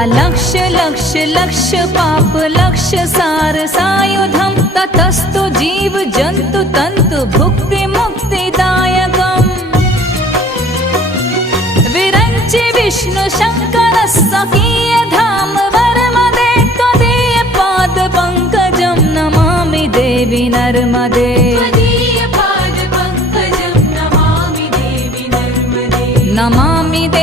अलक्ष लक्ष लक्ष पाप लक्ष सार सायुधम ततस्तु जीव जंतु तंतु भुक्ति मुक्तिदायकम् विरंचि विष्णु शंकर सखीय धाम वर्मदे त्वदीय पाद पंकजं नमामि देवी नर्मदे नमामि देवी